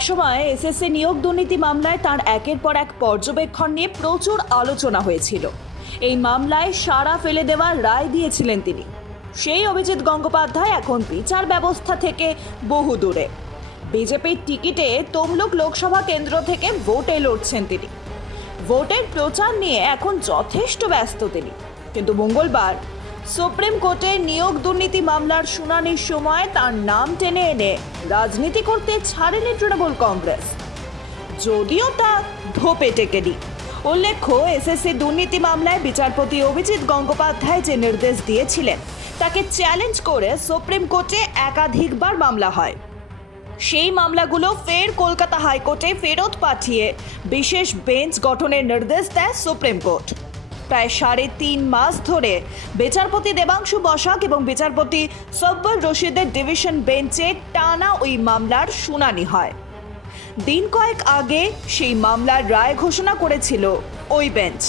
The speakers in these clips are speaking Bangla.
একসময় এসএসসি নিয়োগ দুর্নীতি মামলায় তার একের পর এক পর্যবেক্ষণ নিয়ে প্রচুর আলোচনা হয়েছিল। এই মামলায় সাড়া ফেলে দেওয়ার রায় দিয়েছিলেন তিনি। সেই অভিজিৎ গঙ্গোপাধ্যায় এখন বিচার ব্যবস্থা থেকে বহু দূরে। বিজেপির টিকিটে তমলুক লোকসভা কেন্দ্র থেকে ভোটে লড়ছেন তিনি। ভোটের প্রচার নিয়ে এখন যথেষ্ট ব্যস্ত তিনি। কিন্তু মঙ্গলবার সুপ্রিম কোর্টে নিয়োগ দুর্নীতি মামলার শুনানির সময় তার নাম টেনে এনে রাজনীতি করতে ছাড়েনি তৃণমূল কংগ্রেস। যদিও তা ধোপে টেকেনি। উল্লেখ্য, এসএসসি দুর্নীতি মামলায় বিচারপতি অভিজিৎ গঙ্গোপাধ্যায় যে নির্দেশ দিয়েছিলেন, তাকে চ্যালেঞ্জ করে সুপ্রিম কোর্টে একাধিকবার মামলা হয়। সেই মামলাগুলো ফের কলকাতা হাইকোর্টে ফেরত পাঠিয়ে বিশেষ বেঞ্চ গঠনের নির্দেশ দেয় সুপ্রিম কোর্ট। প্রায় সাড়ে তিন মাস ধরে বিচারপতি দেবাংশু বসাক এবং বিচারপতি সব্বর রশিদের ডিভিশন বেঞ্চে টানা ওই মামলার শুনানি হয়। দিন কয়েক আগে সেই মামলার রায় ঘোষণা করেছিল ওই বেঞ্চ।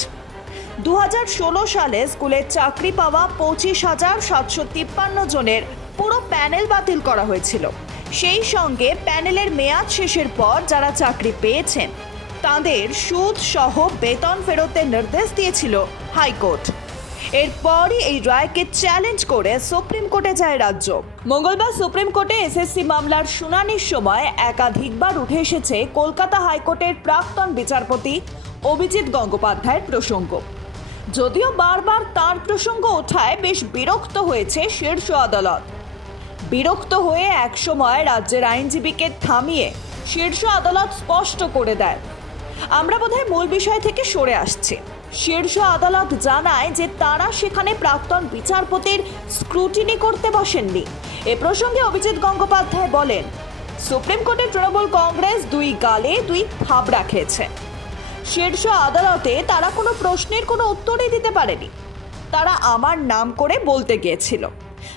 দু হাজার ষোলো সালে স্কুলে চাকরি পাওয়া পঁচিশ হাজার সাতশো তিপ্পান্ন জনের পুরো প্যানেল বাতিল করা হয়েছিল। সেই সঙ্গে প্যানেলের মেয়াদ শেষের পর যারা চাকরি পেয়েছেন তাদের সুদ সহ বেতন ফেরতের নির্দেশ দিয়েছিল হাইকোর্ট। এরপরই এই রায়কে চ্যালেঞ্জ করে সুপ্রিম কোর্টে যায় রাজ্য। মঙ্গলবার সুপ্রিম কোর্টে এসএসসি মামলার শুনানির সময় একাধিকবার উঠে এসেছে কলকাতা হাইকোর্টের প্রাক্তন বিচারপতি অভিজিৎ গঙ্গোপাধ্যায়ের প্রসঙ্গ। যদিও বারবার তার প্রসঙ্গ ওঠায় বেশ বিরক্ত হয়েছে শীর্ষ আদালত। বিরক্ত হয়ে একসময় রাজ্যের আইনজীবীকে থামিয়ে শীর্ষ আদালত স্পষ্ট করে দেয় আমরা বোধহয় মূল বিষয় থেকে সরে আসছি। শীর্ষ আদালত জানায় যে তারা সেখানে প্রাক্তন বিচারপতির স্ক্রুটিনি করতে বসেননি। এ প্রসঙ্গে অভিজিৎ গঙ্গোপাধ্যায় বলেন, সুপ্রিম কোর্টের তৃণমূল কংগ্রেস দুই গালে দুই থাবড়া খেয়েছে। শীর্ষ আদালতে তারা কোনো প্রশ্নের কোনো উত্তরই দিতে পারেনি। তারা আমার নাম করে বলতে গিয়েছিল।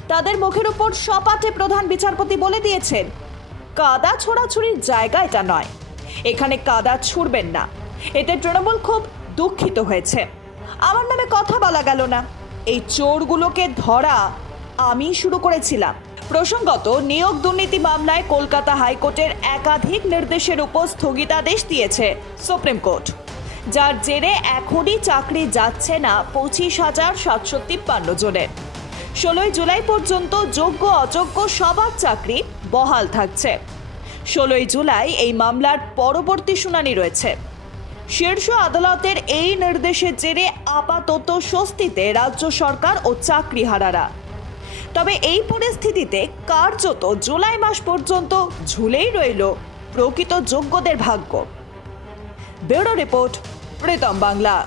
তাদের মুখের উপর সপাটে প্রধান বিচারপতি বলে দিয়েছেন, কাদা ছোড়াছুড়ির জায়গা এটা নয়। এখানে কাদা ছুড়বেন না। এতে তৃণমূল খুব দুঃখিত হয়েছে। আমার নামে কথা বলা গেল না। এই চোরগুলোকে ধরা আমি শুরু করেছিলাম। প্রসঙ্গত, নিয়োগ দুর্নীতি মামলায় কলকাতা হাইকোর্টের একাধিক নির্দেশের উপর স্থগিতাদেশ দিয়েছে সুপ্রিম কোর্ট। যার জেরে এখনই চাকরি যাচ্ছে না পঁচিশ হাজার সাতশো তিপ্পান্ন জনের। ষোলোই জুলাই পর্যন্ত যোগ্য অযোগ্য সবার চাকরি বহাল থাকছে। ষোলোই জুলাই এই মামলার পরবর্তী শুনানি রয়েছে। শীর্ষ আদালতের এই নির্দেশের জেরে আপাতত স্বস্তিতে রাজ্য সরকার ও চাকরিহারারা। তবে এই পরিস্থিতিতে কার্যত জুলাই মাস পর্যন্ত ঝুলেই রইল প্রকৃত যোগ্যদের ভাগ্য। Bureau report, Pritam Bangla.